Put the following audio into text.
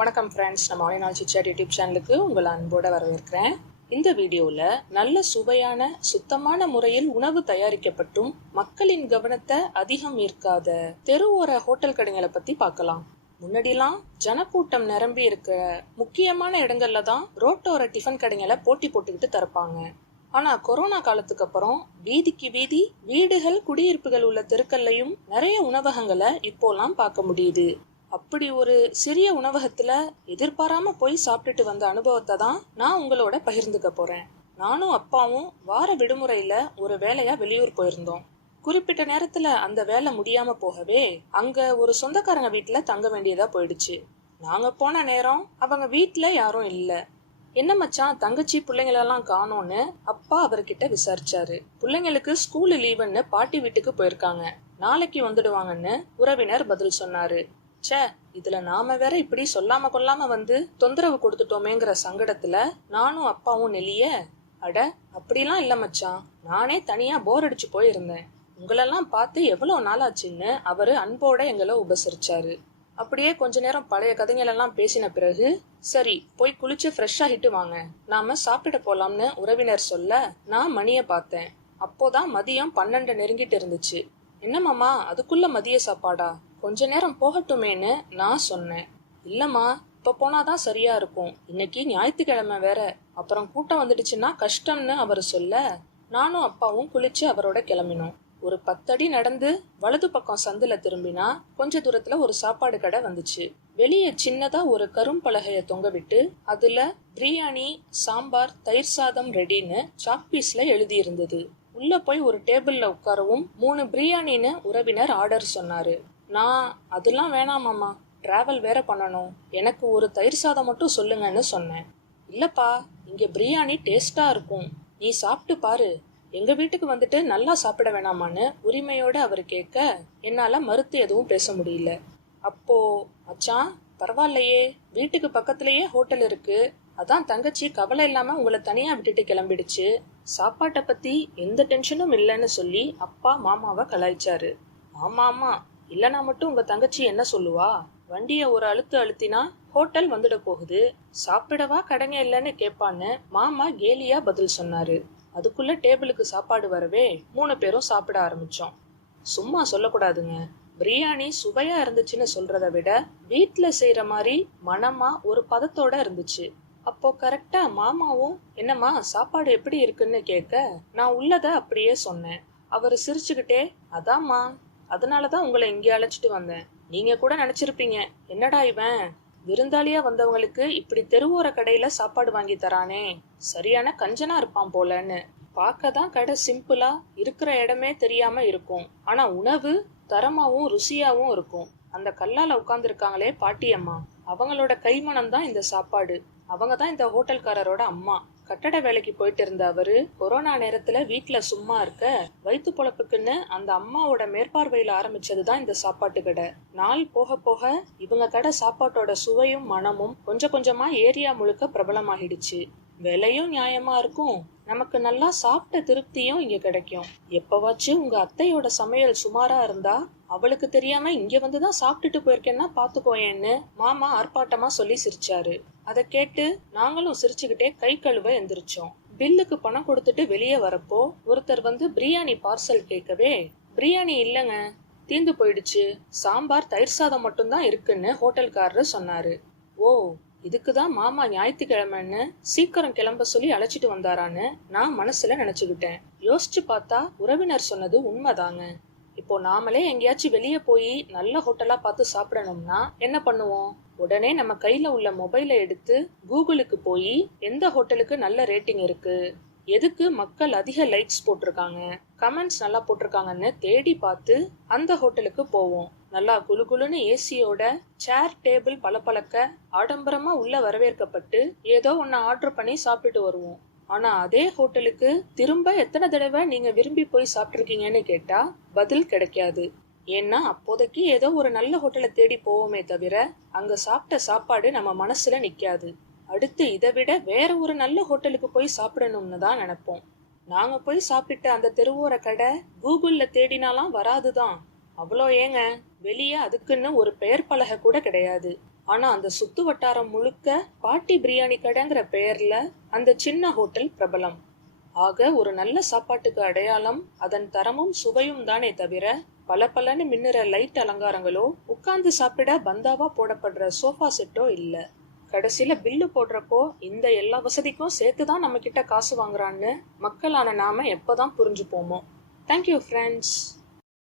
வணக்கம் ஃப்ரெண்ட்ஸ், நம்ம ஆலினால் chit-chat YouTube சேனலுக்கு உங்களை அன்போடு வரவேற்கிறேன். இந்த வீடியோவில் நல்ல சுவையான சுத்தமான முறையில் உணவு தயாரிக்கப்பட்டும் மக்களின் கவனத்தை அதிகம் ஈர்க்காத தெருவோர ஹோட்டல் கடைகளை பற்றி பார்க்கலாம். முன்னாடிலாம் ஜனக்கூட்டம் நிரம்பி இருக்க முக்கியமான இடங்கள்ல தான் ரோட்டோர டிஃபன் கடைகளை போட்டி போட்டுக்கிட்டு தரப்பாங்க. ஆனா கொரோனா காலத்துக்கு அப்புறம் வீதிக்கு வீதி வீடுகள் குடியிருப்புகள் உள்ள தெருக்கள்லையும் நிறைய உணவகங்களை இப்போலாம் பார்க்க முடியுது. அப்படி ஒரு சிறிய உணவகத்துல எதிர்பாராம போய் சாப்பிட்டுட்டு வந்த அனுபவத்தை தான் நான் உங்களோட பகிர்ந்துக்க போறேன். நானும் அப்பாவும் வார விடுமுறையில ஒரு வேலையா வெளியூர் போயிருந்தோம். குறிப்பிட்ட நேரத்துல அந்த வேலை முடியாம போகவே அங்க ஒரு சொந்தக்காரங்க வீட்டுல தங்க வேண்டியதா போயிடுச்சு. நாங்க போன நேரம் அவங்க வீட்டுல யாரும் இல்ல. என்ன மச்சான், தங்கச்சி பிள்ளைங்களெல்லாம் காணோன்னு அப்பா அவர்கிட்ட விசாரிச்சாரு. பிள்ளைங்களுக்கு ஸ்கூலு லீவுன்னு பாட்டி வீட்டுக்கு போயிருக்காங்க, நாளைக்கு வந்துடுவாங்கன்னு உறவினர் பதில் சொன்னாரு. சே, இதுல நாம வேற இப்படி சொல்லாம கொல்லாம வந்து தொந்தரவு கொடுத்துட்டோமேங்கிற சங்கடத்துல நானும் அப்பாவும் நெளிய, அட அப்படிலாம் இல்ல மச்சான், நானே தனியா போர் அடிச்சு போயிருந்தேன், உங்களெல்லாம் பார்த்து எவ்வளவு நாளாச்சுன்னு அவரு அன்போட எங்களை உபசரிச்சாரு. அப்படியே கொஞ்ச நேரம் பழைய கதைகளெல்லாம் பேசின பிறகு, சரி போய் குளிச்சு ஃப்ரெஷ் ஆகிட்டு வாங்க, நாம சாப்பிட போலாம்னு உறவினர் சொல்ல நான் மணிய பார்த்தேன். அப்போதான் மதியம் 12 நெருங்கிட்டு இருந்துச்சு. என்னமாமா, அதுக்குள்ள மதிய சாப்பாடா? கொஞ்ச நேரம் போகட்டுமேன்னு நான் சொன்னேன். இல்லம்மா, இப்ப போனாதான் சரியா இருக்கும், இன்னைக்கு ஞாயிற்றுக்கிழமை வேற, அப்புறம் கூட்டம் வந்துடுச்சுன்னா கஷ்டம்னு அவர் சொல்ல நானும் அப்பாவும் குளிச்சு அவரோட கிளம்பினோம். ஒரு 10 அடி நடந்து வலது பக்கம் சந்துல திரும்பினா கொஞ்ச தூரத்துல ஒரு சாப்பாடு கடை வந்துச்சு. வெளியே சின்னதா ஒரு கரும்பலகைய தொங்க விட்டு அதுல பிரியாணி, சாம்பார், தயிர் சாதம் ரெடின்னு சாக்பீஸ்ல எழுதி இருந்தது. உள்ள போய் ஒரு டேபிள்ல உட்காரவும் 3 பிரியாணின்னு உறவினர் ஆர்டர் சொன்னாரு. நான் அதெல்லாம் வேணாமாமா, டிராவல் வேற பண்ணணும், எனக்கு ஒரு தயிர் சாதம் மட்டும் சொல்லுங்கன்னு சொன்னேன். இல்லப்பா, இங்க பிரியாணி டேஸ்டா இருக்கும், நீ சாப்பிட்டு பாரு, எங்க வீட்டுக்கு வந்துட்டு நல்லா சாப்பிட வேணாமான்னு உரிமையோட அவர் கேட்க என்னால மறுத்து எதுவும் பேச முடியல. அப்போ மச்சான் பரவாயில்லையே, வீட்டுக்கு பக்கத்திலேயே ஹோட்டல் இருக்கு, அதான் தங்கச்சி கவலை இல்லாம உங்களை தனியா விட்டுட்டு கிளம்பிடுச்சு, சாப்பாட்டை பத்தி எந்த டென்ஷனும் இல்லைன்னு சொல்லி அப்பா மாமாவை கலாய்ச்சாரு. ஆமா ஆமா, இல்லனா மட்டும் உங்க தங்கச்சி என்ன சொல்லுவா, வண்டிய ஒரு அழுத்தினா ஹோட்டல் வந்துட போகுது, சாப்பிடவா கடைங்க இல்லைன்னு கேட்பான்னு மாமா கேலியா பதில் சொன்னாரு. அதுக்குள்ள டேபிளுக்கு சாப்பாடு வரவே 3 பேரும் சாப்பிட ஆரம்பிச்சோம். சும்மா சொல்லக்கூடாதுங்க, பிரியாணி சுவையா இருந்துச்சுன்னு சொல்றத விட வீட்டுல செய்யற மாதிரி மனமா ஒரு பதத்தோட இருந்துச்சு. அப்போ கரெக்டா மாமாவும் என்னம்மா சாப்பாடு எப்படி இருக்குன்னு கேட்க நான் உள்ளத அப்படியே சொன்னேன். அவரு சிரிச்சுக்கிட்டே, அதாம்மா, அதனாலதான் உங்களை இங்க அழைச்சிட்டு வந்தேன், நீங்க கூட நினைச்சிருப்பீங்க என்னடா இவன் விருந்தாளியா வந்தவங்களுக்கு இப்படி தெருவோர கடையில சாப்பாடு வாங்கி தரானே, சரியான கஞ்சனா இருப்பான் போலன்னு. பார்க்கதான் கடை சிம்பிளா இருக்கிற இடமே தெரியாம இருக்கும், ஆனா உணவு தரமாவும் ருசியாவும் இருக்கும். அந்த கல்லால உட்கார்ந்து இருக்காங்களே பாட்டியம்மா, அவங்களோட கைமணம் தான் இந்த சாப்பாடு. அவங்க தான் இந்த ஹோட்டல்காரரோட அம்மா. கட்டட வேலைக்கு போயிட்டு இருந்த அவரு கொரோனா நேரத்துல வீட்டுல சும்மா இருக்க வயிற்று பொழப்புக்குன்னு அந்த அம்மாவோட மேற்பார்வையில ஆரம்பிச்சதுதான் இந்த சாப்பாட்டு கடை. நாள் போக போக இவங்க கடை சாப்பாட்டோட சுவையும் மனமும் கொஞ்சம் கொஞ்சமா ஏரியா முழுக்க பிரபலமாகிடுச்சு. விலையும் நியாயமா இருக்கும், நமக்கு நல்லா சாப்பிட்ட திருப்தியும் இங்க கிடைக்கும். எப்பவாச்சும் உங்க அத்தையோட சமையல் சுமாரா இருந்தா அவளுக்கு தெரியாம இங்க வந்துதான் சாப்பிட்டுட்டு போயிருக்கேன்னா பாத்துக்கோயேன்னு மாமா ஆர்ப்பாட்டமா சொல்லி சிரிச்சாரு. அதை கேட்டு நாங்களும் சிரிச்சுக்கிட்டே கை கழுவ எந்திரிச்சோம். பில்லுக்கு பணம் கொடுத்துட்டு வெளியே வரப்போ ஒருத்தர் வந்து பிரியாணி பார்சல் கேட்கவே, பிரியாணி இல்லைங்க, தீந்து போயிடுச்சு, சாம்பார் தயிர் சாதம் மட்டும்தான் இருக்குன்னு ஹோட்டல்காரரு சொன்னாரு. ஓ, இதுக்குதான் மாமா ஞாயிற்றுக்கிழமைன்னு சீக்கிரம் கிளம்ப சொல்லி அழைச்சிட்டு வந்தாரான்னு நான் மனசுல நினைச்சுக்கிட்டேன். யோசிச்சு பார்த்தா உறவினர் சொன்னது உண்மைதாங்க. இப்போ நாமளே எங்கேயாச்சும் வெளியே போய் நல்ல ஹோட்டலா பார்த்து சாப்பிடணும்னா என்ன பண்ணுவோம்? உடனே நம்ம கையில உள்ள மொபைலை எடுத்து கூகுளுக்கு போய் எந்த ஹோட்டலுக்கு நல்ல ரேட்டிங் இருக்கு, எதுக்கு மக்கள் அதிக லைக்ஸ் போட்டிருக்காங்க, கமெண்ட்ஸ் நல்லா போட்டிருக்காங்கன்னு தேடி பார்த்து அந்த ஹோட்டலுக்கு போவோம். நல்லா குளு குளுன்னு ஏசியோட சேர் டேபிள் பளபளக்க ஆடம்பரமா உள்ள வரவேற்கப்பட்டு ஏதோ ஒன்னு ஆர்டர் பண்ணி சாப்பிட்டுட்டு வருவோம். ஆனா அதே ஹோட்டலுக்கு திரும்ப எத்தனை தடவை நீங்க விரும்பி போய் சாப்பிட்டுருக்கீங்கன்னு கேட்டா பதில் கிடைக்காது. ஏன்னா அப்போதைக்கு ஏதோ ஒரு நல்ல ஹோட்டலை தேடி போவோமே தவிர அங்க சாப்பிட்ட சாப்பாடு நம்ம மனசுல நிக்காது. அடுத்து இதை விட வேற ஒரு நல்ல ஹோட்டலுக்கு போய் சாப்பிடணும்னு தான் நினைப்போம். நாங்க போய் சாப்பிட்ட அந்த தெருவோர கடை கூகுள்ல தேடினாலாம் வராதுதான். அவ்வளோ ஏங்க, வெளியே அதுக்குன்னு ஒரு பெயர் பலகை கூட கிடையாது. ஆனா அந்த சுத்து வட்டாரம் முழுக்க பாட்டி பிரியாணி கடைங்கிற பெயர்ல அந்த சின்ன ஹோட்டல் பிரபலம். ஆக ஒரு நல்ல சாப்பாட்டுக்கு அடையாளம் அதன் தரமும் சுவையும் தானே தவிர பலன்னு மின்னுற லைட் அலங்காரங்களோ உட்கார்ந்து சாப்பிட பந்தாவா போடப்படுற சோஃபா செட்டோ இல்ல. கடைசியில பில்லு போடுறப்போ இந்த எல்லா வசதிக்கும் சேர்த்துதான் நம்ம கிட்ட காசு வாங்குறான்னு மக்களான நாம எப்பதான் புரிஞ்சுப்போமோ. Thank you friends.